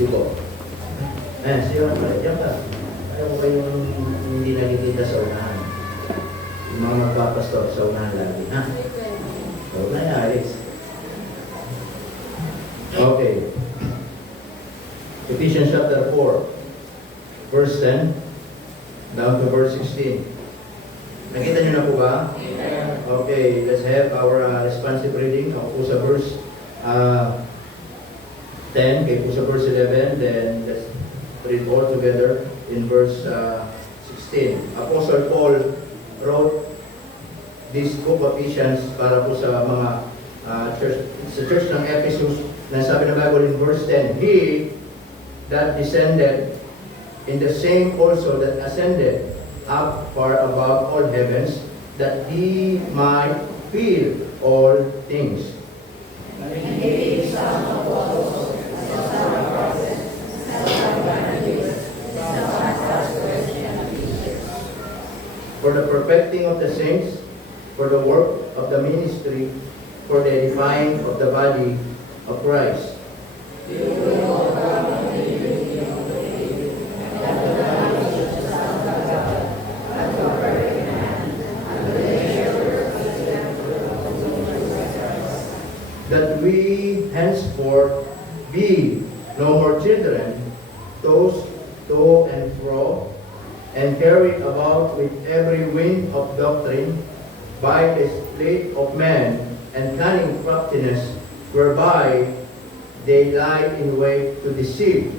Sibo. Siya pala. Diyan ka. Ayaw ko yung hindi nakikita sa unahan. Yung mga magpapastor sa unahan lagi. Ha? Huwag na yan, Alex. Okay. Ephesians chapter 4, verse 10, down to verse 16. Nakita niyo na po ba? Okay, let's have our responsive reading. Ako po sa verse 10, kay po sa verse 11, then let's read all together in verse 16. Apostle Paul wrote this book of Ephesians para po sa mga church, sa church ng Ephesus, na sabi ng Bible in verse 10, He that descended in the same also that ascended up far above all heavens, that He might fill all things. For the perfecting of the saints, for the work of the ministry, for the edifying of the body of Christ. That we henceforth be no more children, tossed to and fro, and carried about with every wind of doctrine, by the spirit of man and cunning craftiness, whereby they lie in wait to deceive.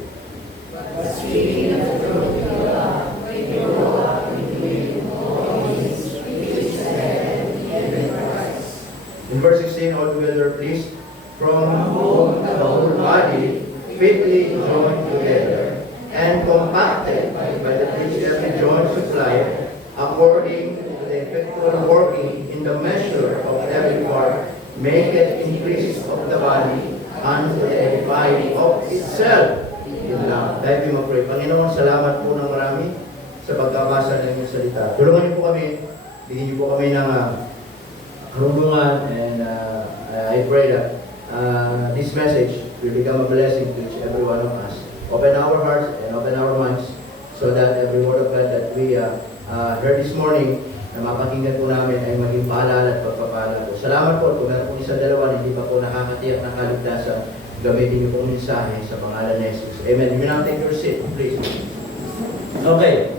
But speaking of the truth in love, we grow up into all things which is the head, even Christ. In verse 16, all together, please. From whom the whole body fitly joined together and compacted by the which every joint supplied, according to the effectual working in the measure of every part, maketh increase of the body unto the edifying of itself in love. Dahil po mag-pray. Panginoon, salamat po ng marami sa pagkabasa ng inyong salita. Tulungan niyo po kami, bigyan niyo po kami ng karunungan, and I pray that this message will become a blessing to each every one of us. Open our hearts and open our minds so that every word of God that we heard this morning na mapakinggan po namin ay maging paalala at pagpapaalala po. Salamat po kung meron po isa dalawa na hindi pa po nakakatiyak ng kaligtasan, gamitin niyo pong mensahe sa pangalan ni Jesus. Amen. You may now take your seat, please. Okay.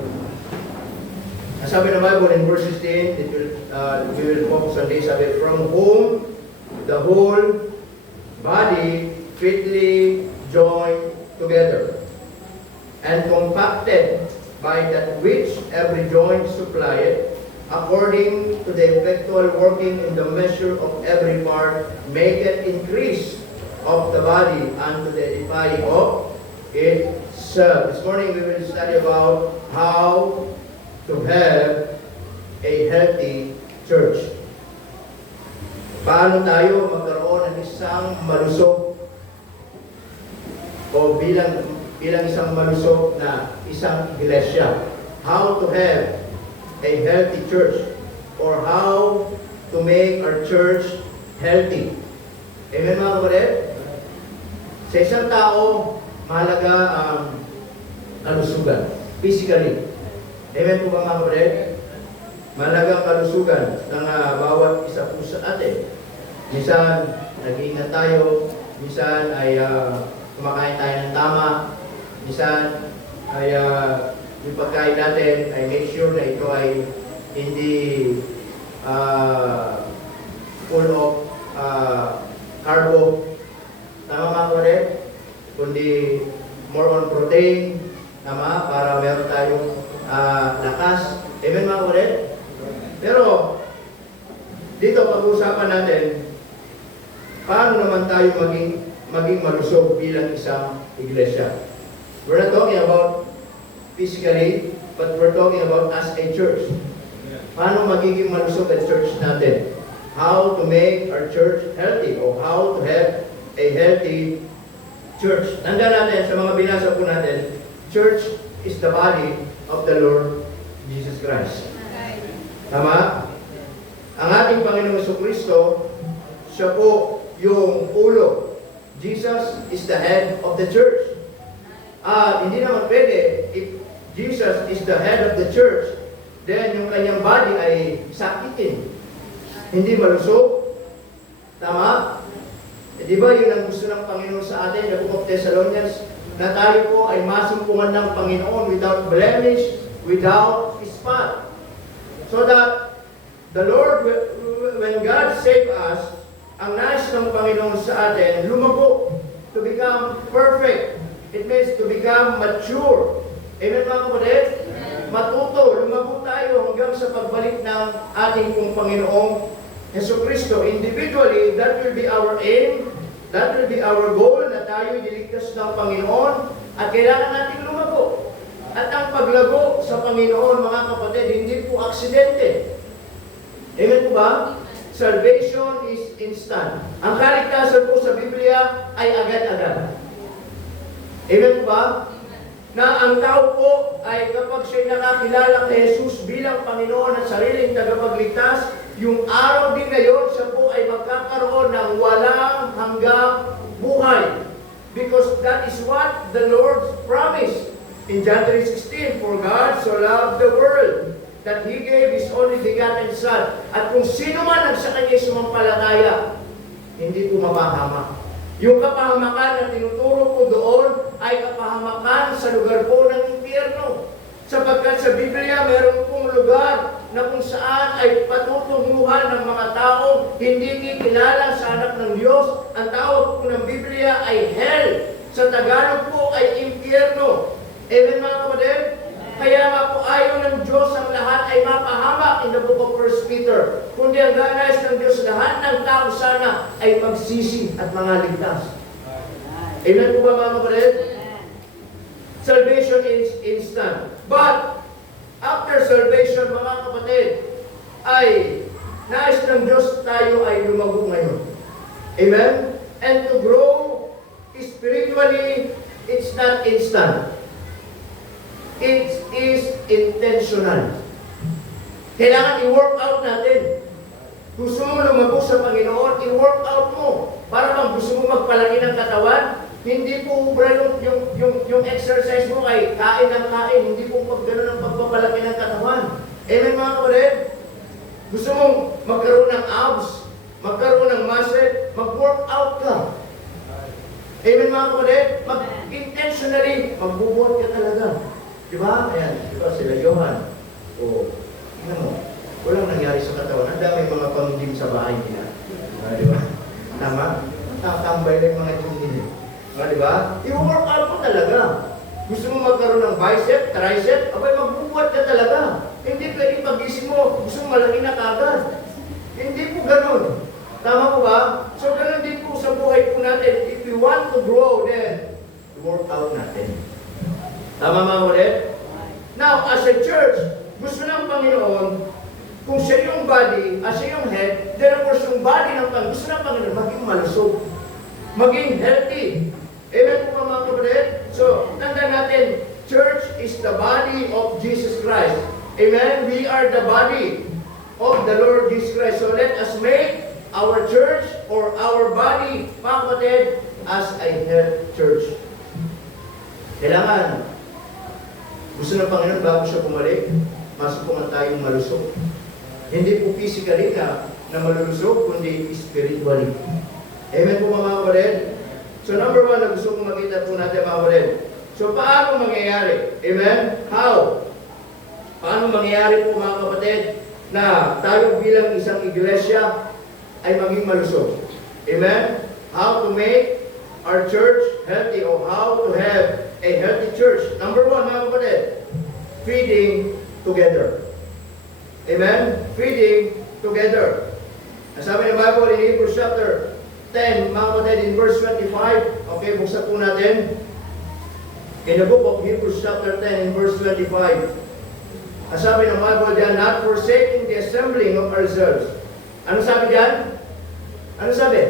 Ang sabi ng Bible in verse 16, we will focus on this. Sabi, from whom the whole body fitly joined together and compacted by that which every joint supplieth, according to the effectual working in the measure of every part, maketh increase of the body unto the edifying of itself. This morning we will study about how to have a healthy church. Paano tayo magkaroon ng isang malusog o bilang isang malusog na isang iglesia? How to have a healthy church, or how to make our church healthy. Amen mga kapatid? Sa isang tao, mahalaga ang kalusugan, physically. Amen po ba mga kapatid? Mahalaga ang kalusugan ng bawat isa po sa atin. Minsan, nag-iingat tayo. Minsan ay kumakain tayo ng tama. Minsan ay yung pagkain natin ay make sure na ito ay hindi full of carbo. Tama mga kapatid? Kundi more on protein. Tama? Para meron tayong lakas. Amen mga kapatid? Pero dito pag-uusapan natin paano naman tayo maging malusog bilang isang iglesia. We're not talking about physically, but we're talking about as a church. Paano magiging malusog ang church natin? How to make our church healthy, or how to have a healthy church. Tanda natin sa mga binasa po natin, church is the body of the Lord Jesus Christ. Tama? Ang ating Panginoong Jesucristo, siya po yung ulo. Jesus is the head of the church. Hindi naman pwede, if Jesus is the head of the church, then yung kanyang body ay sakitin. Hindi malusog. Tama? Di ba yun ang gusto ng Panginoon sa atin, the Book of Thessalonians, na tayo po ay masumpungan ng Panginoon without blemish, without spot. So that the Lord, when God saved us, ang nais ng Panginoon sa atin, lumago, to become perfect. It means to become mature. Amen mga kapatid? Matuto, lumago tayo hanggang sa pagbalik ng ating pong Panginoong Jesucristo. Individually, that will be our aim, that will be our goal, na tayo diligtas ng Panginoon, at kailangan natin lumago. At ang paglago sa Panginoon, mga kapatid, hindi po aksidente. Amen po ba? Salvation is instant. Ang kaligtasan po sa Biblia ay agad-agad. Amen po ba? Na ang tao po ay kapag siya'y nakakilala kay Jesus bilang Panginoon at sariling tagapagligtas, yung araw din ngayon, siya po ay magkakaroon ng walang hanggang buhay. Because that is what the Lord promised in John 3:16, "For God so loved the world, that He gave His only begotten Son." At kung sino man ang sa Kanya sumampalataya, hindi po mapahamak. Yung kapahamakan na tinuturo ko doon ay kapahamakan sa lugar po ng impyerno. Sapagkat sa Biblia, meron pong lugar na kung saan ay patutunguhan ng mga taong hindi kikilala sa anak ng Diyos. Ang tawag po ng Biblia ay hell. Sa Tagalog po ay impyerno. Amen mga kapatid? Kaya nga po ayaw ng Diyos ang lahat ay mapahamak in the book of 1 Peter. Kundi ang nais ng Diyos, lahat ng tao sana ay magsisi at mga ligtas. Amen po ba mga kapatid? Salvation is instant. But, after salvation mga kapatid, ay nais ng Diyos tayo ay lumago ngayon. Amen? And to grow spiritually, it's not instant. It is intentional. Kailangan i-work out natin. Gusto mo lumago sa Panginoon, i-work out mo. Para bang gusto mo magpalaki ng katawan, hindi po ubra yung exercise mo ay kain ng kain, hindi po pag gano'n ang pagpapalaki ng katawan. Amen mga kapatid? Gusto mong magkaroon ng abs, magkaroon ng muscle, mag-work out ka. Amen mga kapatid? Mag-intentionally, magbubuhat ka talaga. Diba? Ayan, diba sila Johan? O, tingnan mo, walang nangyari sa katawan. Ang dami mga pamilya sa bahay nila. Diba? Tama? Tatambay lang mga tingin. Diba? I-work out mo talaga. Gusto mo magkaroon ng bicep, tricep, abay magbubuhat ka talaga. Hindi pwedeng pag-gising mo, gusto mo malaki na kagad. Hindi po ganun. Tama po ba? So ganun din po sa buhay po natin. If we want to grow, then work out natin. Tama mga ulit? Now, as a church, gusto ng Panginoon, kung siya yung body, as siya yung head, then of course yung body ng Panginoon, gusto ng Panginoon maging malusog, maging healthy. Amen po mga kapatid? So, tandaan natin, church is the body of Jesus Christ. Amen? We are the body of the Lord Jesus Christ. So let us make our church or our body, mga kapatid, as a health church. Kailangan, gusto ng Panginoon bago siya bumalik, masupungan tayong malusog. Hindi po physically na malulusog, kundi spiritually. Amen po mga kapatid? So number one na gusto kong makita po natin mga kapatid. So paano mangyayari? Amen? How? Paano mangyayari po mga kapatid na tayo bilang isang iglesia ay maging malusog? Amen? How to make our church healthy or how to have a healthy church. Number one mga kapatid, feeding together. Amen? Feeding together. Sabi ng Bible in Hebrews chapter 10, mga kapatid, in verse 25. Okay, buksan po natin. In the book of Hebrews chapter 10, in verse 25. Sabi ng Bible diyan, not forsaking the assembling of ourselves. Ano sabi diyan? Ano sabi?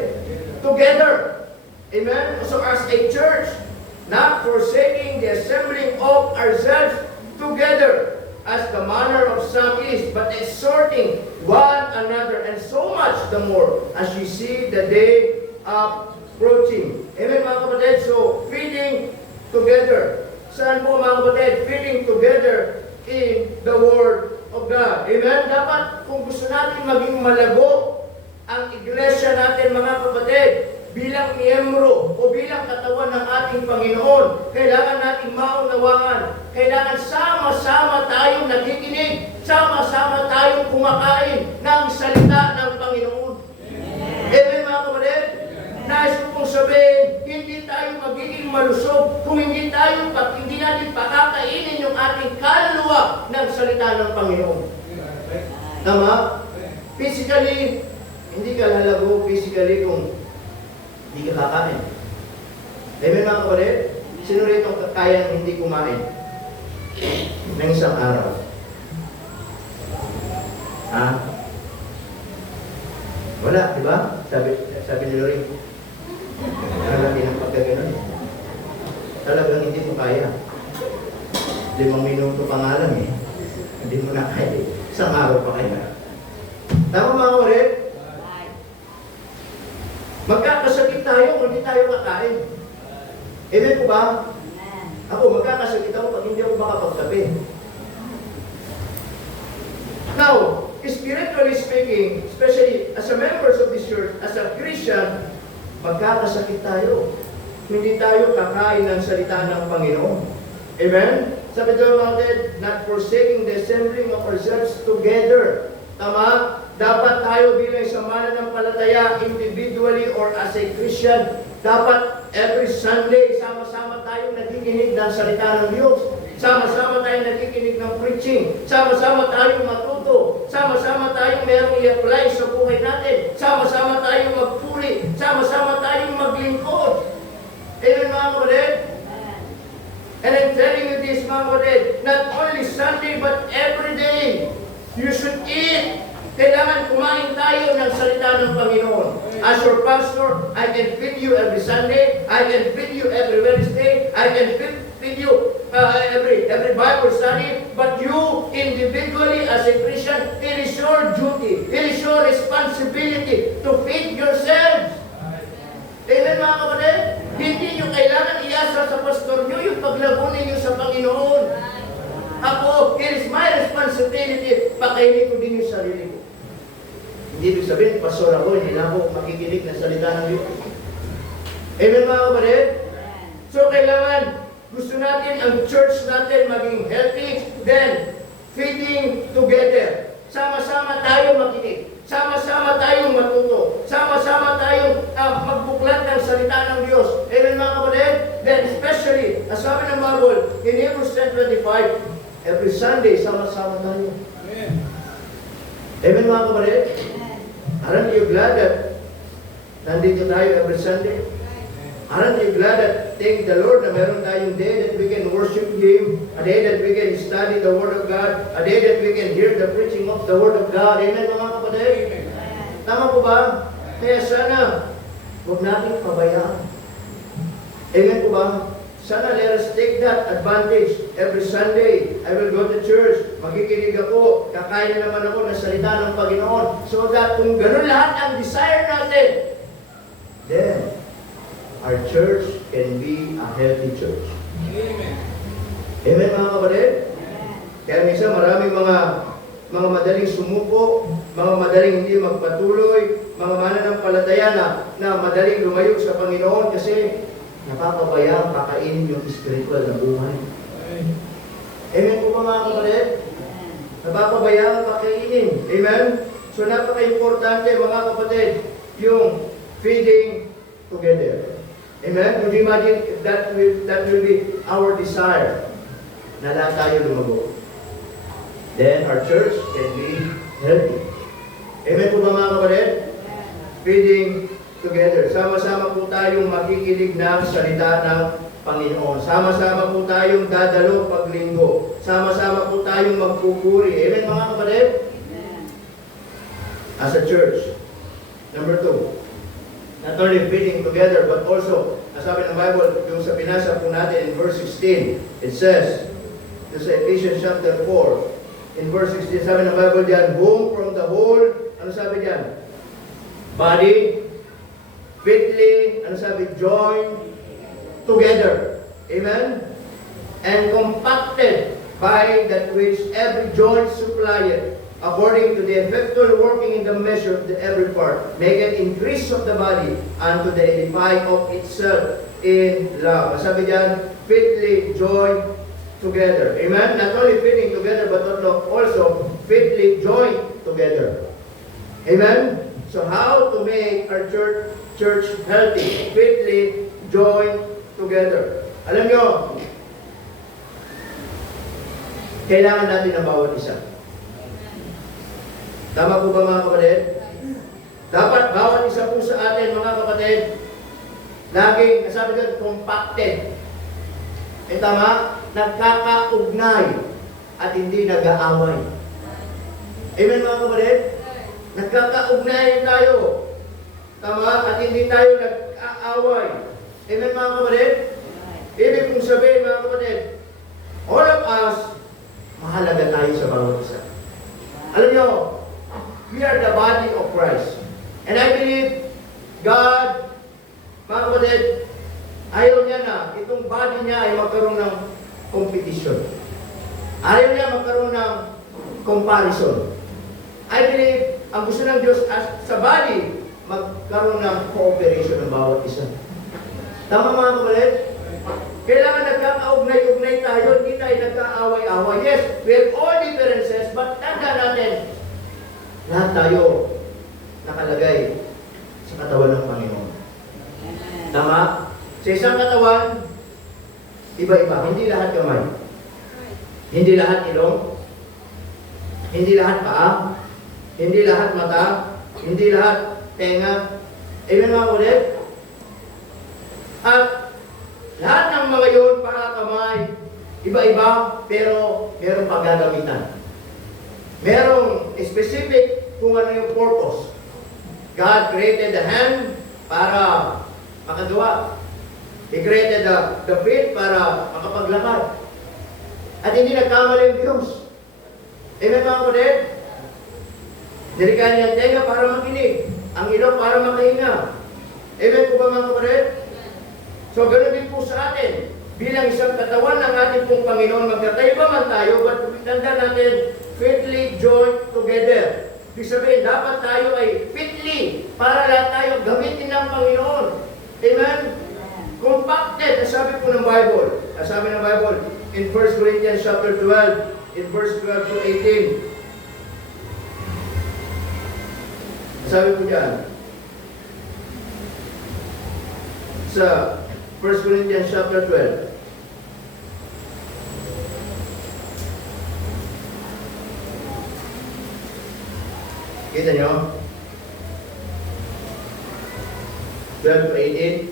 Together. Amen? So as a church, not forsaking the assembling of ourselves together, as the manner of some is, but exhorting one another, and so much the more as you see the day approaching. Amen mga kapatid? So, feeding together. Saan po mga kapatid? Fitting together in the Word of God. Amen? Dapat kung gusto natin maging malago ang iglesia natin mga kapatid, bilang miyembro o bilang katawan ng ating Panginoon, kailangan natin maunawaan. Kailangan sama-sama tayong nakikinig, sama-sama tayong kumakain ng salita ng Panginoon. Amen mga kapatid? Nais ko pong sabihin, hindi tayo magiging malusog kung hindi natin pakakainin yung ating kaluluwa ng salita ng Panginoon. Tama? Physically, hindi ka lalago physically kung hindi ka kakain. Amen mga kapatid? Sino rito kayang hindi kumain ng isang araw? Ha? Wala, di ba? Sabi ni Lori, nakalaki ng pagkaganon. Talagang hindi mo kaya. 5 minuto pa nga lang eh. Hindi mo na kaya. Isang araw pa kaya. Tama mga kapatid? Magkakasakit tayo kung hindi tayo kakain. Amen po ba? Ako, magkakasakit ako pag hindi ako makapagkape. Now, spiritually speaking, especially as a members of this church, as a Christian, magkakasakit tayo. Hindi tayo kakain ng salita ng Panginoon. Amen? Sabi doon mga kapatid, not forsaking the assembling of ourselves together. Tama? Dapat tayo bilang isang mananampalataya, individually or as a Christian, dapat every Sunday, sama-sama tayong nakikinig ng salita ng Diyos. Sama-sama tayong nakikinig ng preaching. Sama-sama tayong matuto. Sama-sama tayong merong i-apply sa buhay natin. Sama-sama tayong magpuri. Sama-sama tayong maglingkod. Amen mga kapatid? And I'm telling you this mga kapatid, not only Sunday but every day, you should eat. Kailangan kumain tayo ng salita ng Panginoon. As your pastor, I can feed you every Sunday. I can feed you every Wednesday. I can feed you every Bible study. But you, individually, as a Christian, it is your duty. It is your responsibility to feed yourselves. Amen mga kapatid? Hindi nyo kailangan iasa sa pastor nyo yung paglago ninyo sa Panginoon. Ako, it is my responsibility. Pakainin ko din yung sarili ko. Hindi ibig sabihin, pastor ako, hindi na ako makikinig na salita ng Diyos. Amen mga kapatid? So kailangan, gusto natin ang church natin maging healthy, then feeding together. Sama-sama tayo makinig. Sama-sama tayong matuto. Sama-sama tayong magbuklat ng salita ng Diyos. Amen mga kapatid? Then especially, as sabi ng Bible, in Hebrews 10:25, every Sunday, sama-sama tayo. Amen. Amen mga kapatid? Aren't you glad that nandito tayo every Sunday? Aren't you glad that, thank the Lord, na meron tayong day that we can worship Him, a day that we can study the Word of God, a day that we can hear the preaching of the Word of God. Amen mga kapatid? Tama po ba? Kaya sana, huwag natin pabayaan. Amen po ba? Sana let us take that advantage. Every Sunday, I will go to church, makikinig ako, kakain na naman ako ng salita ng Panginoon, so that kung ganun lahat ang desire natin, then our church can be a healthy church. Amen. Amen mga kapatid? Kaya minsan maraming mga madaling sumuko, mga madaling hindi magpatuloy, mga mananampalataya na madaling lumayo sa Panginoon kasi napapabayang kakainin yung spiritual na buhay. Amen po mga kapatid? Napapabayang kakainin. Amen? So napaka-importante mga kapatid, yung feeding together. Amen? Would you imagine if that will be our desire na lahat tayo lumago? Then our church can be healthy. Amen po ba mga kapatid? Feeding together. Sama-sama po tayong makikinig ng salita ng Panginoon. Sama-sama po tayong dadalo paglinggo. Sama-sama po tayong magpupuri. Amen mga kapatid? As a church. Number 2. Not only feeding together, but also, as sabi ng Bible, yung sa pinasa po natin in verse 16, it says, this is Ephesians chapter 4, in verse 16, sabi ng Bible diyan, whom from the whole, ano sabi diyan? Body, fitly, ano sabi, join together. Amen? And compacted by that which every joint supplieth, according to the effectual working in the measure of the every part, make an increase of the body unto the edifying of itself in love. Sabi diyan, fitly joined together. Amen? Not only fitting together, but also fitly joined together. Amen? So how to make our church healthy? Fitly joined together. Alam nyo, kailangan natin ang bawat isa. Tama po ba mga kapatid? Dapat bawat isa po sa atin mga kapatid, laging, sabi doon, compacted. Tama? Nagkakaugnay at hindi nag-aaway. Amen mga kapatid? Nagkakaugnay tayo. Tama? At hindi tayo nag-aaway. Amen mga kapatid? Ibig kong sabihin mga kapatid, all of us, mahalaga tayo sa bawat isa. Alam nyo, we are the body of Christ. And I believe, God, mga kapatid, ayaw niya na, itong body niya ay magkaroon ng competition. Ayaw niya magkaroon ng comparison. I believe, ang gusto ng Diyos sa body, magkaroon ng cooperation ng bawat isa. Tama mga kapatid? Kailangan nagkakaugnay-ugnay tayo, hindi tayo nagkaaway-away. Yes, we have all differences, but tanda natin, lahat tayo nakalagay sa katawan ng Panginoon. Tama? Sa isang katawan, iba-iba. Hindi lahat kamay. Hindi lahat ilong. Hindi lahat paa. Hindi lahat mata. Hindi lahat tenga. Amen mga ulit? At lahat ng mga yun, paa, kamay, iba-iba, pero merong paggagamitan. Merong specific kung ano yung purpose. God created the hand para makagawa. He created the feet para makapaglakad. At hindi nagkamali yung Diyos. Amen mga kapatid? Nilikha niya ang tenga para makinig. Ang ilong para makahinga. Amen po ba mga kapatid? So ganoon din po sa atin. Bilang isang katawan ng ating pong Panginoon, magkakaiba man tayo, but tanda natin, fitly joined together. Ibig sabihin, dapat tayo ay fitly para lahat tayo gamitin ng Panginoon. Amen? Compacted, sabi po ng Bible. Sabi ng Bible, in 1 Corinthians chapter 12, in verse 12 to 18. Sabi po dyan, sa 1 Corinthians chapter 12. Kita nyo? 12 to 18.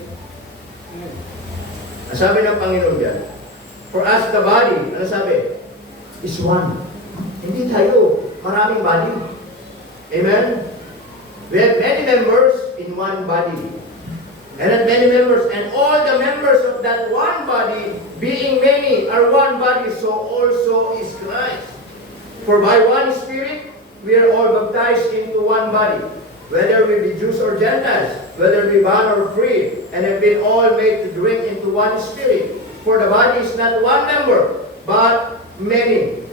Ang sabi ng Panginoon dyan, for us the body, ano sabi? Is one. Hindi tayo maraming body. Amen? We have many members in one body. And that many members, and all the members of that one body, being many, are one body, so also is Christ. For by one Spirit, we are all baptized into one body, whether we be Jews or Gentiles, whether we bond or free, and have been all made to drink into one Spirit. For the body is not one member, but many.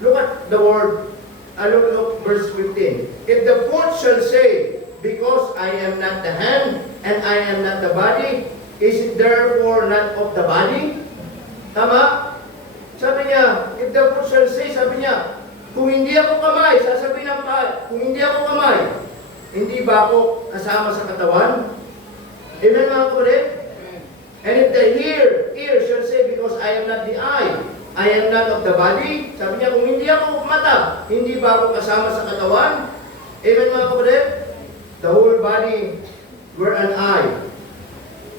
Look at the word, look verse 15. If the foot shall say, because I am not the hand, and I am not the body, is it therefore not of the body? Tama? Sabi niya, if the foot shall say, sabi niya, kung hindi ako kamay, sasabihin ng paa, kung hindi ako kamay, hindi ba ako kasama sa katawan? Amen mga kapatid? And if the ear shall say, because I am not the eye, I am not of the body, sabi niya, kung hindi ako mata, hindi ba ako kasama sa katawan? Amen mga kapatid? The whole body were an eye.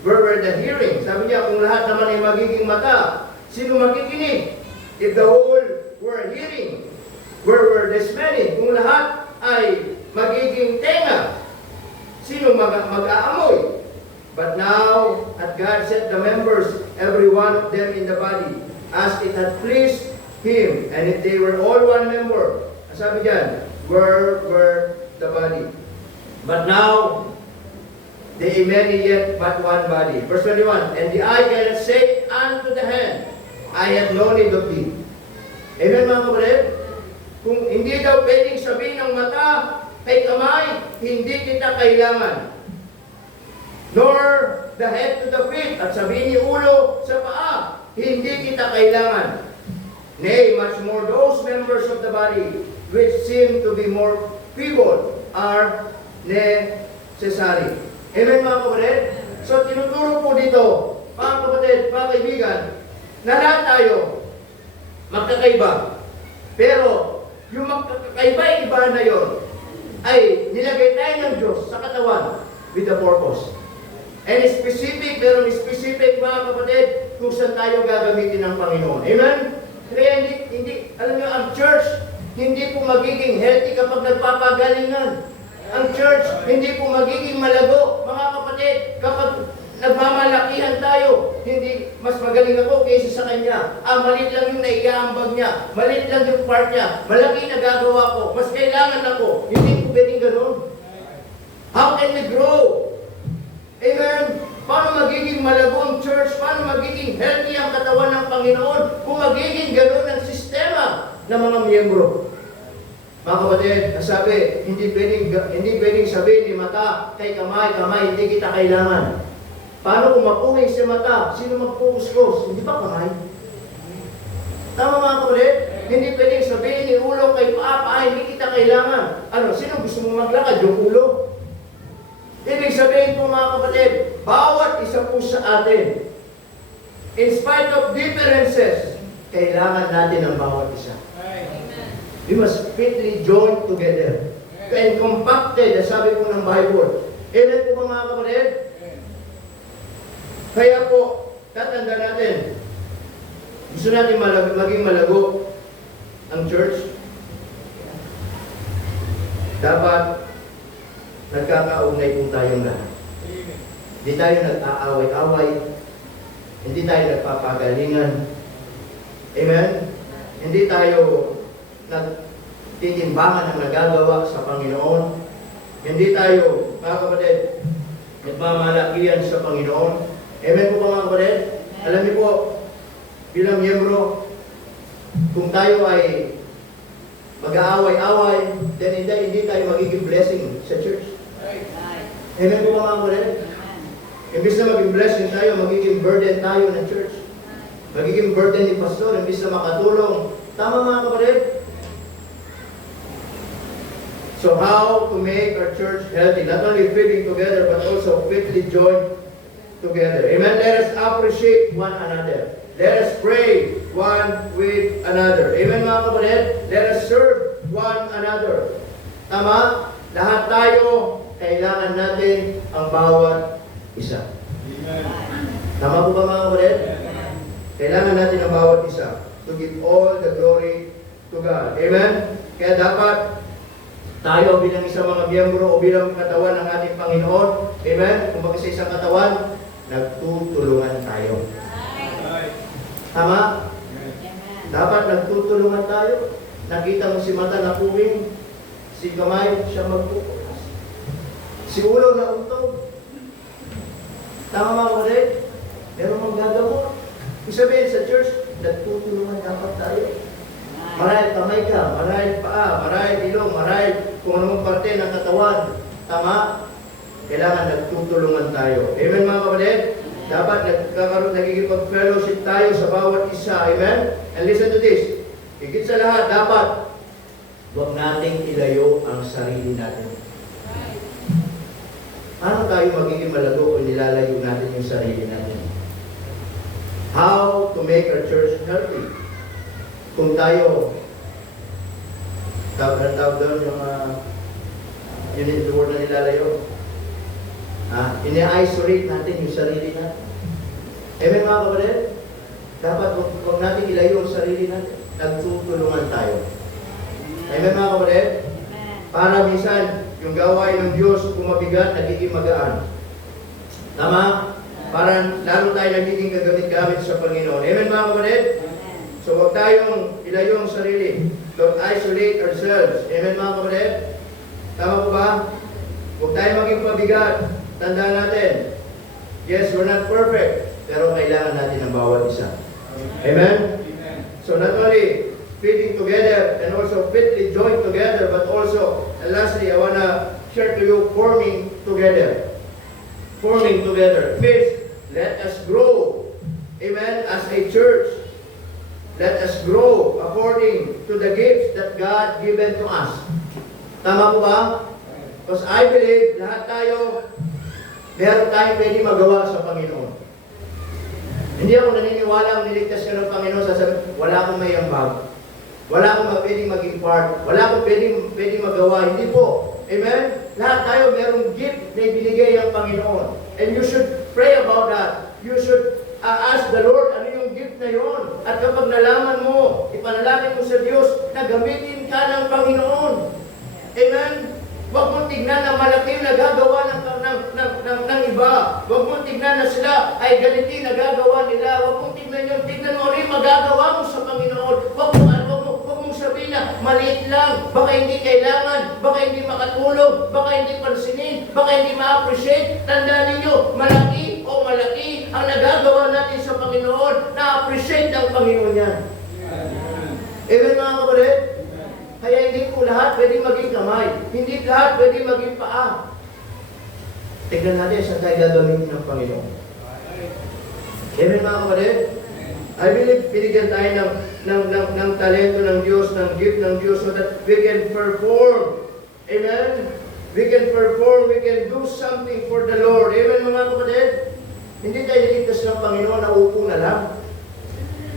Where were the hearing? Sabi niya, kung lahat naman ay magiging mata, sino makikinig? If the whole were hearing, where were the smelling? Kung lahat ay magiging tenga, sino mag-aamoy? But now, at God set the members, every one of them in the body, as it had pleased Him. And if they were all one member, sabi diyan, where were the body? But now, They are many yet but one body. Verse 21, and the eye cannot say unto the hand, I have no need of thee. Amen mga kapatid? Kung hindi daw pwedeng sabihin ng mata kay kamay, hindi kita kailangan. Nor the head to the feet, at sabihin ni ulo sa paa, hindi kita kailangan. Nay, much more those members of the body which seem to be more feeble are necessary. Amen mga kapatid? So tinuturo po dito, mga kapatid, mga kaibigan, na lahat tayo magkakaiba. Pero yung magkakaiba-iba na yon ay nilagay tayo ng Diyos sa katawan with a purpose. And specific, pero specific mga kapatid, kung saan tayo gagamitin ng Panginoon. Amen? Kaya hindi, alam nyo, ang church, hindi po magiging healthy kapag nagpapagalingan. Ang church, hindi po magiging malago, mga kapatid, kapag nagmamalakihan tayo. Hindi, mas magaling ako kaysa sa kanya. Malit lang yung naiaambag niya. Malit lang yung part niya. Malaki na gagawa ko. Mas kailangan ako. Hindi po pwedeng ganun. How can we grow? Amen? Paano magiging malago ang church? Paano magiging healthy ang katawan ng Panginoon? Kung magiging ganun ang sistema ng mga miyembro. Mga kapatid, sabi, hindi pwedeng sabihin ni mata kay kamay, hindi kita kailangan. Paano kung mapuhay si mata? Sino magpupuskos? Hindi ba kamay? Tama mga kapatid? Hindi pwedeng sabihin ni ulo kay paa, hindi kita kailangan. Sino gusto mong maglakad? Yung ulo? Ibig sabihin po mga kapatid, bawat isa po sa atin, in spite of differences, kailangan natin ang bawat isa. We must fitly join together. And compacted, sabi po ng Bible. Amen po ba mga kapatid? Kaya po, tatanda natin, gusto natin maging malago ang church. Dapat nagkakaugnay po tayong lahat. Hindi tayo nag-aaway-away. Hindi tayo nagpapagalingan. Amen? Hindi tayo nagtitimbangan ang nagagawa sa Panginoon. Hindi tayo, mga kapatid, nagmamalakihan sa Panginoon. Amen po mga kapatid? Alam niyo po, bilang miyembro, kung tayo ay mag-aaway-away, then hindi tayo magiging blessing sa church. Amen po mga kapatid? Imbis na maging blessing tayo, magiging burden tayo ng church. Magiging burden ni pastor, imbis na makatulong. Tama mga kapatid? So how to make our church healthy? Not only fitting together, but also fitly joined together. Amen? Let us appreciate one another. Let us pray one with another. Amen mga kapatid? Let us serve one another. Tama? Lahat tayo, kailangan natin ang bawat isa. Amen. Tama po ba mga kapatid? Kailangan natin ang bawat isa to give all the glory to God. Amen? Kaya dapat tayo bilang isang mga miyembro o bilang katawan ng ating Panginoon, amen? Kung bakit sa isang katawan, nagtutulungan tayo. Tama? Dapat nagtutulungan tayo. Nakita mo si mata na puwing, si kamay, siya magpupulas. Si ulo na untog. Tama mga kapatid? Meron mong gagawin. Ibig sabihin sa church, nagtutulungan dapat tayo. Marahil kamay ka, marahil paa, marahil ilong, marahil kung anong parte ng katawan. Tama? Kailangan nagtutulungan tayo. Amen mga kapatid? Dapat nagkikipag-fellowship tayo sa bawat isa. Amen? And listen to this. Higit sa lahat, dapat huwag nating ilayo ang sarili natin. Paano tayo magiging malago kung nilalayo natin yung sarili natin? How to make our church healthy? Kung tayo, tawag doon yung yung word na nilalayo. Ini-isolate natin yung sarili natin. Amen mga kapatid? Dapat huwag natin ilayo ang sarili natin. Nagtutulungan tayo. Amen mga kapatid? Para minsan, yung gawain ng Diyos kung mabigat, nagiging magaan. Tama? Para lalo tayo nagiging gagamit sa Panginoon. Amen mga kapatid? So huwag tayong ilayo ang sarili. Don't isolate ourselves. Amen mga kapatid? Tama po ba? Huwag tayong maging pabigat. tandaan natin, yes, we're not perfect, pero kailangan natin ng bawat isa. Amen? So not only fitting together and also fitly joined together, but also, and lastly, I want to share to you forming together. Forming together. First, let us grow. Amen? As a church, let us grow according to the gifts that God given to us. Tama po ba? Because I believe lahat tayo, meron tayong pwede magawa sa Panginoon. Hindi ako naniniwala ang niligtas ka ng Panginoon, sasabihin, wala akong may ambag. Wala akong pwedeng maging part. Wala akong pwedeng magawa. Hindi po. Amen? Lahat tayo merong gift na ibinigay ng Panginoon. And you should pray about that. You should ask the Lord, ano yung gift na yon? At kapag nalaman mo, ipanalangin mo sa Diyos, na gamitin ka ng Panginoon. Amen? Huwag mong tignan na malaki na gagawa ng iba. Huwag mong tignan na sila ay ganiti na gagawa nila. Huwag mong tignan yun. Tignan mo rin magagawa mo sa Panginoon. Huwag mong sabihin na maliit lang. Baka hindi kailangan. Baka hindi makatulong. Baka hindi pansinin. Baka hindi ma-appreciate. Tandaan ninyo, malaki o malaki ang nagagawa natin sa Panginoon. Na-appreciate ng Panginoon yan. Amen mga kapatid? Kaya hindi po lahat pwedeng maging kamay. Hindi lahat pwedeng maging paa. Tignan natin saan tayo gagamitin ng Panginoon. Amen mga kapatid? I believe binigyan tayo ng talento ng Diyos, ng gift ng Diyos so that we can perform. Amen? We can perform, we can do something for the Lord. Amen mga kapatid? Hindi tayo niligtas ng Panginoon na upo na lang.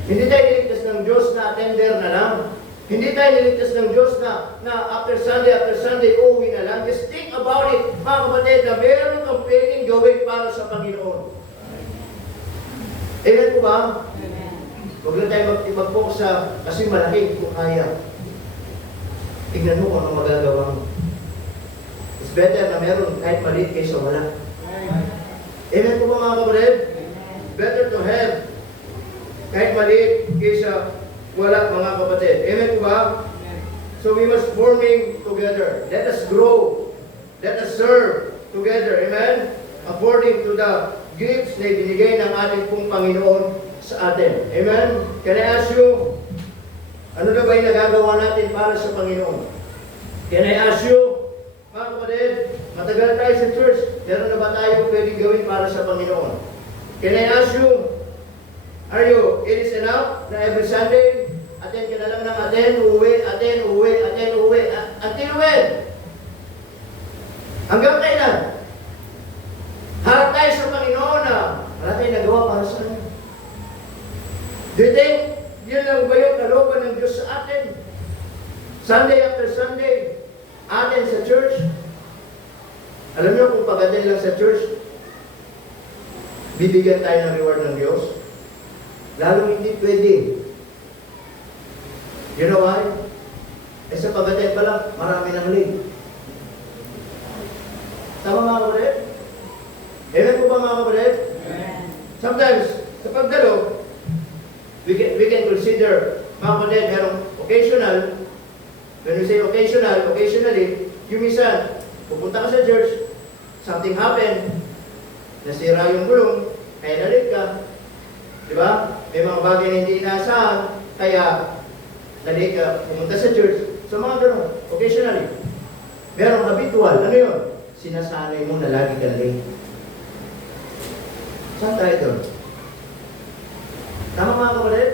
Hindi tayo niligtas ng Diyos na attender na lang. Hindi tayo niligtas ng Diyos na after Sunday, uuwi na lang. Just think about it, mga kapatid, na meron kang pwedeng gawin para sa Panginoon. Amen po ba? Huwag lang tayo mag-focus sa kasi malaki, kung kaya. Tignan mo kung ano magagawa mo. It's better na meron kahit maliit kaysa wala. Amen po ba mga kapatid? Better to have kahit maliit kaysa wala mga kapatid. Amen po ba? So we must forming together. Let us grow. Let us serve together. Amen? According to the gifts na ibinigay ng ating pong Panginoon sa atin. Amen? Can I ask you, ano na ba yung nagagawa natin para sa Panginoon? Can I ask you, mga kapatid, matagal tayo sa church, meron na ba tayo pwedeng gawin para sa Panginoon? Can I ask you, it is enough na every Sunday, attend ka na lang ng attend, uwi. Until when? Hanggang kailan? Harap tayo sa Panginoon na wala tayong nagawa para sa Kanya. Do you think yun lang ba yung kalooban ng Diyos sa atin? Sunday after Sunday, atin sa church. Alam niyo kung pag-attend lang sa church, bibigyan tayo ng reward ng Diyos? Lalong hindi pwede. You know why? Sa pag-attend pa lang, marami nang late. Tama mga kapatid? Amen po ba mga kapatid? Sometimes, sa pagdalo, we can consider, mga kapatid, merong occasional. When we say occasionally, yung minsan, pupunta ka sa church, something happened, nasira yung gulong, kaya na-late ka. Di ba? May mga bagay na hindi inaasahan, kaya na-late ka, pumunta sa church. So mga ganun, occasionally. Merong habitual, ano yun? Sinasanay mo na lagi ka late. Saan tayo doon? Tama mga kapatid?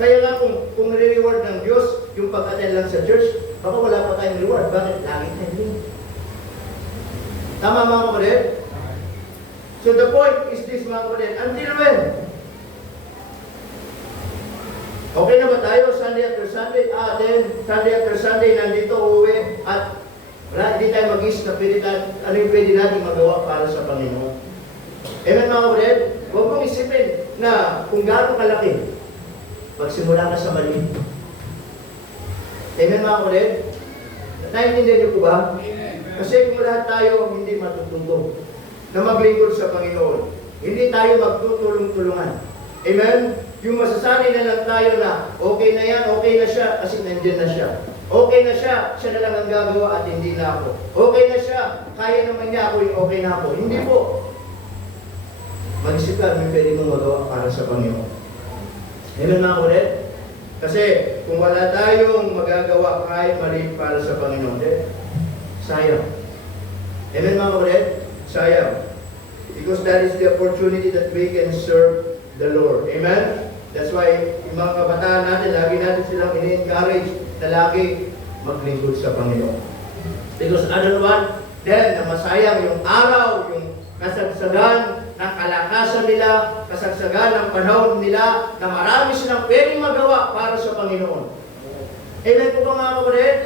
Kaya nga kung nire-reward ng Diyos yung pag-attend lang sa church, baka wala pa tayong reward. Bakit? Lagi tayo late. Tama mga kapatid? So the point is this mga kapatid, until when? Okay na ba tayo? Sunday after Sunday, Sunday after Sunday, nandito, uwi, at wala, hindi tayo mag-isip na ano yung pwede natin magawa para sa Panginoon. Amen mga kapatid? Huwag mong isipin na kung gaano kalaki, pagsimula ka sa mali. Amen mga kapatid? Naintindihan niyo po ba? Kasi kung lahat tayo hindi matututo na maglingkod sa Panginoon, hindi tayo magtutulong-tulungan. Amen? Yung masasanay na lang tayo na okay na yan, okay na siya, kasi nandiyan na siya. Okay na siya, siya na lang ang gagawa at hindi na ako. Okay na siya, kaya naman niya ako yung okay na ako. Hindi po. Mag-isip ka, may pwede mong magawa para sa Panginoon. Amen mga kulit? Kasi kung wala tayong magagawa kahit mali para sa Panginoon, sayang. Amen mga kulit? Sayang. Because that is the opportunity that we can serve the Lord. Amen? That's why yung mga kabataan natin, lagi natin silang ini-encourage na lagi maglingkod sa Panginoon. Because ano naman, then na masayang yung araw, yung kasagsagan ng kalakasan nila, kasagsagan ng panahon nila, na marami silang pwedeng magawa para sa Panginoon. Amen po ba mga kapatid?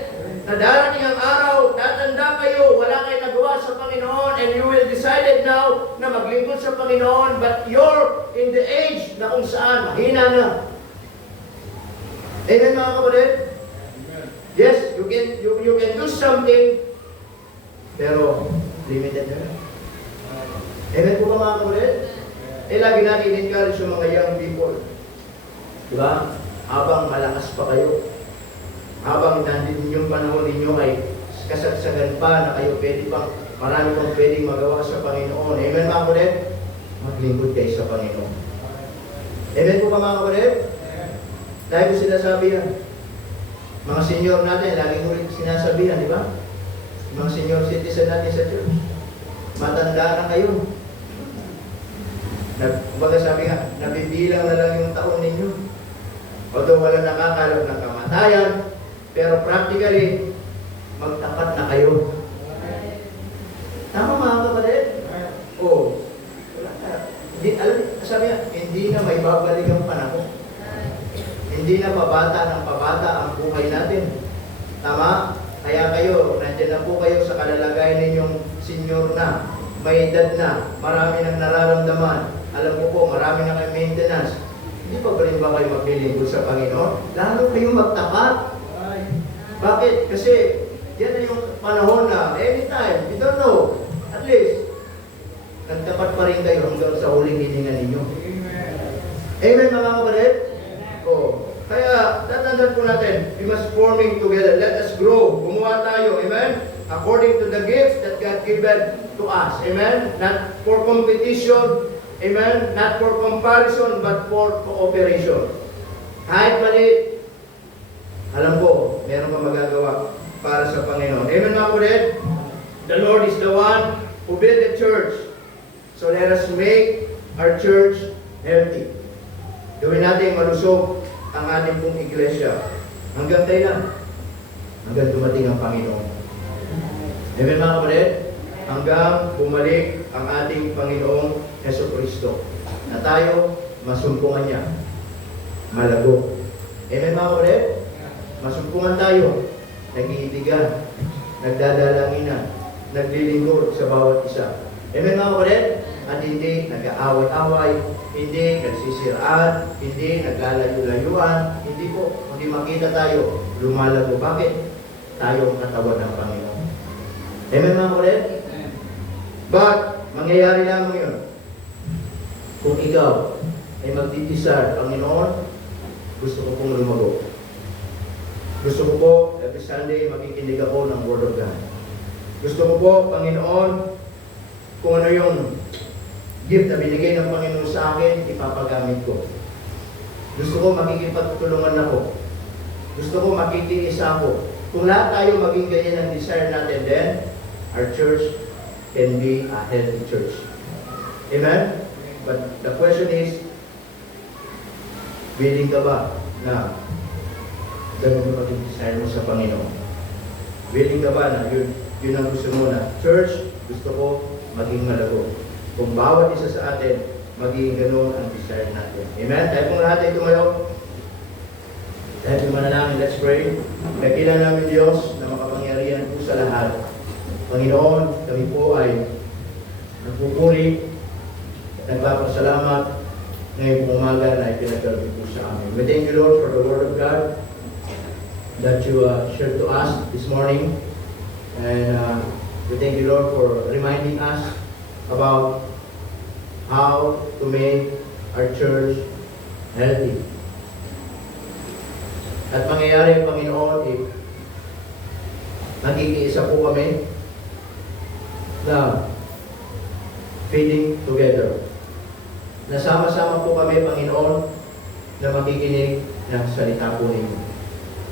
Na darating ang araw, tatanda kayo, wala kayong nagawa sa Panginoon, and you will decided now na maglingkod sa Panginoon, but you're in the age na kung saan mahina na. Amen mga kapatid? Yes, you can do something, pero limited na. Amen po ba mga kapatid? Lagi natin encourage yung mga young people. Diba? Habang malakas pa kayo, habang nandito yung panahon ninyo ay kasagsagan pa na kayo pwede pang, marami pang pwedeng magawa sa Panginoon. Amen mga kapatid? Maglingkod kayo sa Panginoon. Amen po ba mga kapatid? Dahil ko sinasabihan. Mga senior natin, lagi ko rin sinasabihan, di ba? Mga senior citizen natin sa church. Matanda na kayo. Kumbaga sabi nga, nabibilang na lang yung taon ninyo. Although wala nakakalap ng kamatayan, pero practically, magtapat na kayo. Tama mga kapatid? Oo. Wala na. Sabi nga, hindi na may babalik ang panahon. Hindi na pabata ng pabata ang buhay natin. Tama? Kaya kayo, nandiyan na po kayo sa kalalagayan ninyong senior na, may edad na, marami nang nararamdaman. Alam ko po, marami na kayo maintenance. Hindi pa rin ba kayo maglilingkod sa Panginoon? Lalo kayong magtapat. Bakit? Kasi yan na yung panahon na anytime, you don't know. At least, nagtapat pa rin kayo hanggang sa huling hininga ninyo. Amen mga kapatid? Oh. Kaya, tatandaan po natin, we must forming together. Let us grow. Gumawa tayo. Amen? According to the gifts that God given to us. Amen? Not for competition. Amen? Not for comparison, but for cooperation. Kahit maliit, alam ko, meron ka magagawa para sa Panginoon. Amen mga kapatid? The Lord is the one who built the church. So let us make our church healthy. Gawin natin malusog ang ating pong iglesia. Hanggang kailan? Hanggang dumating ang Panginoon. Amen mga kapatid? Hanggang bumalik ang ating Panginoong Jesucristo. Na tayo masumpungan niya. Malago. Amen mga kapatid? Masumpungan tayo. Nag-iibigan. Nagdadalanginan. Naglilingkod sa bawat isa. Amen mga kapatid? At hindi nag-aaway-away, hindi nagsisiraan, hindi naglalayo-layuan, hindi po, kundi makita tayo, lumalago. Bakit? Tayo ang katawan ng Panginoon. Amen mga kapatid? But, mangyayari lamang yun. Kung ikaw ay magdidesire, Panginoon, gusto ko pong lumago. Gusto ko po, every Sunday, makikinig ako ng Word of God. Gusto ko po, Panginoon, kung ano yung gift na binigay ng Panginoon sa akin, ipapagamit ko. Gusto ko makikipagtulungan ako. Gusto ko makitiis ako. Kung lahat tayo maging ganyan ang desire natin, then our church can be a healthy church. Amen? But the question is, willing ka ba na ganun yung maging desire mo sa Panginoon? Willing ka ba na yun ang gusto mo na church, gusto ko maging malago. Kung bawat isa sa atin, magiging ganoon ang desire natin. Amen? Tayo pong lahat ay tumayo. Tayo pong manalangin. Let's pray. Dakilan namin Diyos na makapangyarihan po sa lahat. Panginoon, kami po ay nagpupuri, nagpapasalamat ngayong umaga na ipinagkalapit po sa amin. We thank you, Lord, for the Word of God that you shared to us this morning. And we thank you, Lord, for reminding us about how to make our church healthy. At mangyayari, Panginoon, if Nagigiisa po kami na feeding together. Nasama-sama po kami, Panginoon, na makikinig ng salita po ninyo.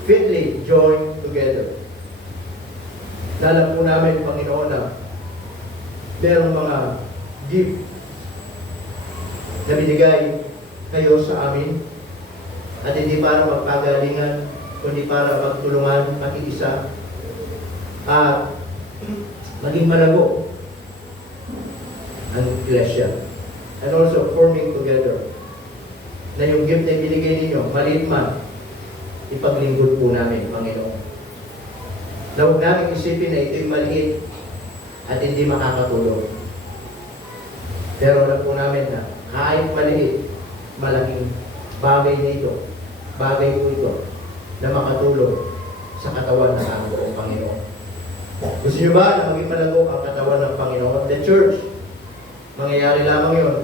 Fitly join together. Alam po namin, Panginoon, na merong mga gift na binigay kayo sa amin at hindi para magpagalingan, kundi para magtulungan, makiisa, at maging malago ang iglesia. And also forming together. Na yung gift na binigay ninyo, maliit man, ipaglingkod po namin, Panginoon. Na huwag namin isipin na ito'y maliit at hindi makakatulong. Pero alam po namin na kahit maliit, malaking bagay na ito, bagay po ito, na makatulong sa katawan ng ang buong Panginoon. Gusto nyo ba na maging malagok ang katawan ng Panginoon? The church, mangyayari lamang yun.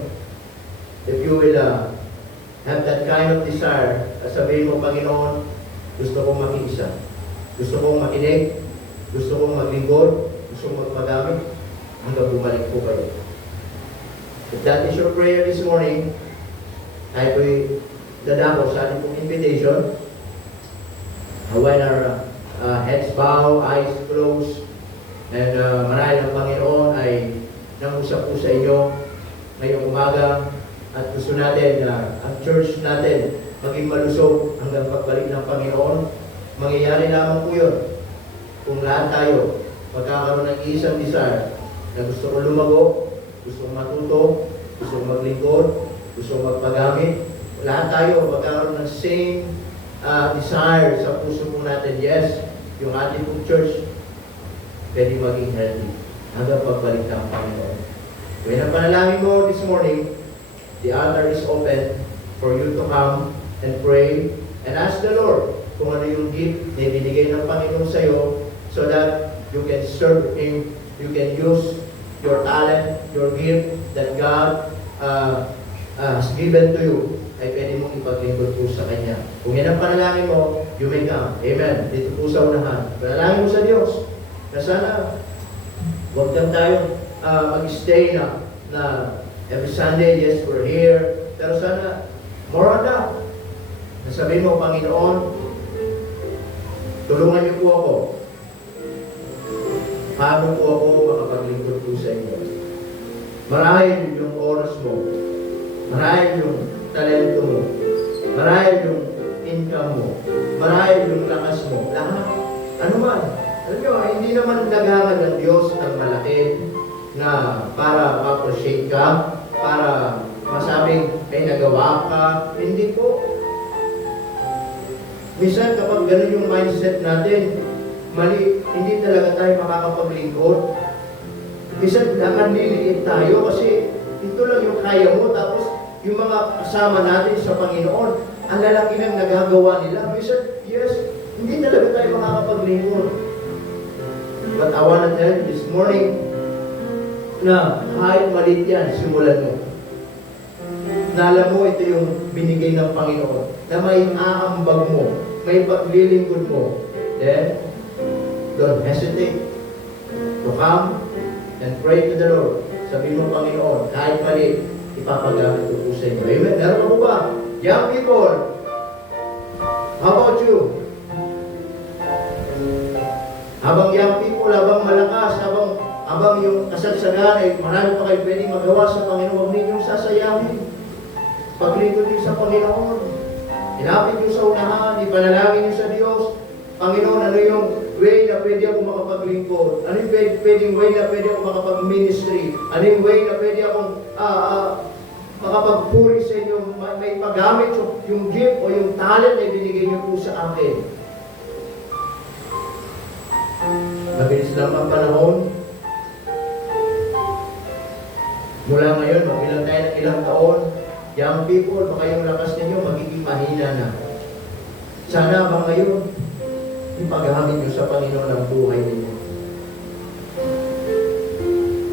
If you will have that kind of desire, sabihin mo, Panginoon, gusto kong makiisa. Gusto kong makinig. Gusto kong maglingkod. Gusto kong magpagamit. Hanggang bumalik po kayo. If that is your prayer this morning, tayo po'y dadako sa ating pong invitation. When our heads bow, eyes closed, and marahil ang Panginoon ay nangusap po sa inyo ngayong umaga at gusto natin na ang church natin maging malusog hanggang pagbalik ng Panginoon. Mangyayari lamang po yun kung lahat tayo magkakaroon ng isang desire na gusto kong lumago, gusto kong matuto, gusto kong maglingkod, gusto kong magpagamit. Lahat tayo magkakaroon ng same desire sa puso po natin. Yes, yung ating pong church pwede maging healthy hanggang pagbalik ng Panginoon. Kaya ang panalangin mo this morning, the altar is open for you to come and pray and ask the Lord kung ano yung gift na binigay ng Panginoon sa iyo so that you can serve Him, you can use your talent, your gift that God has given to you ay pwede mong ipaglingkod po sa Kanya. Kung yan ang panalangin mo, you may come. Amen. Dito po sa unahan. Panalangin mo sa Diyos na sana huwag lang tayo mag-stay na every Sunday, yes, we're here. Pero sana, more on that. Nasabihin mo, Panginoon, tulungan niyo po ako. Paano po ako makapaglingkod po sa inyo? Marahil yung oras mo. Marahil yung talento mo. Marahil yung income mo. Marahil yung lakas mo. Lahat. Ano man. Alam nyo, hindi naman naghangan ng Diyos ng malaki na para ma-appreciate ka, para masabing may nagawa ka. Hindi po. Minsan kapag ganun yung mindset natin, mali, hindi talaga tayo makakapaglingkod. Minsan nanganliliit tayo kasi ito lang yung kaya mo, tapos yung mga kasama natin sa Panginoon, ang lalaki nang nagagawa nila. Minsan, yes, hindi talaga tayo makakapaglingkod. But I want to tell you this morning na kahit maliit yan, simulan mo. Nala mo, ito yung binigay ng Panginoon na may aambag mo, may paglilingkod mo. Then, don't hesitate to come and pray to the Lord. Sabihin mo, Panginoon, kahit maliit, ipapagamit ko po sa inyo. Amen? Meron mo ba? Young people, how about you? Habang young people, habang malakas, habang yung kasagsagan ay marami pa kayo pwedeng magawa sa Panginoon, huwag ninyong sasayahin. Paglingkod niyo sa Panginoon. Ilapit niyo sa unahan, ipanalangin niyo sa Diyos. Panginoon, ano yung way na pwede ako makapaglingkod? Ano yung pwedeng way na pwede ako makapag-ministry? Ano yung way na pwede akong makapagpuri sa inyo? May paggamit yung gift o yung talent na ibinigay niyo po sa akin. Mabilis lang ang panahon. Mula ngayon, magbilang tayo ng ilang taon. Young people, baka yung lakas ninyo magiging mahina na. Sana ba ngayon, ipaghamit nyo sa Panginoon ang buhay ninyo.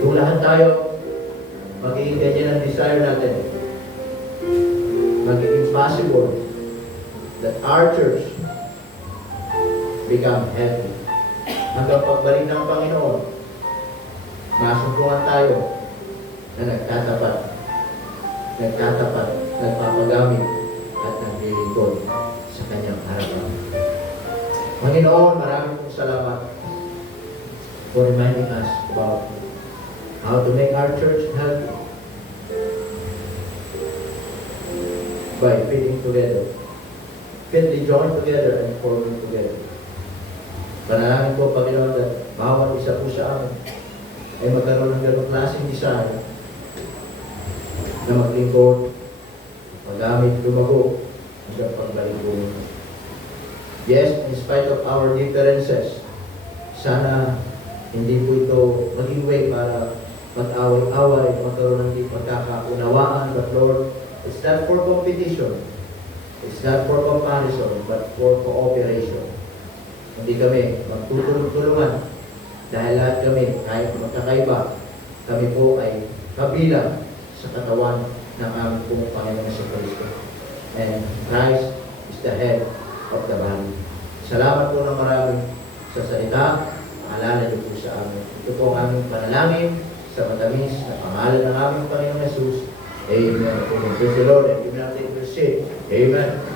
Kung lahat tayo, magiging ganyan ang desire natin. Magiging possible that our church become healthy. hanggang pagbalik ng Panginoon, masumpungan tayo na nagtatapat, nagpapagamit, at naglilingkod sa Kanyang harapan. Panginoon, maraming pong salamat for reminding us about how to make our church healthy by fitting together, fitly joined together and forming together. Panalangin ko, Panginoon, at bawat isa po sa amin ay magkaroon ng ganong klaseng desire na maglingkod, magamit, lumago, hanggang pagbalik po. Yes, in spite of our differences, sana hindi po ito maging way para mag-away-away, magkaroon ng di pagkakaunawaan, but Lord, it's not for competition, it's not for comparison, but for cooperation. Hindi kami magtutulungan dahil lahat kami, kahit magkakaiba, kami po ay kabilang sa katawan ng aming pong Panginoon sa Kristo. And Christ is the head of the body. Salamat po ng marami sa salita. Paalala niyo po sa amin. Ito po ang aming panalangin sa matamis na pangalan ng aming Panginoon Jesus. Amen. Praise the Lord. And give natin to say, Amen.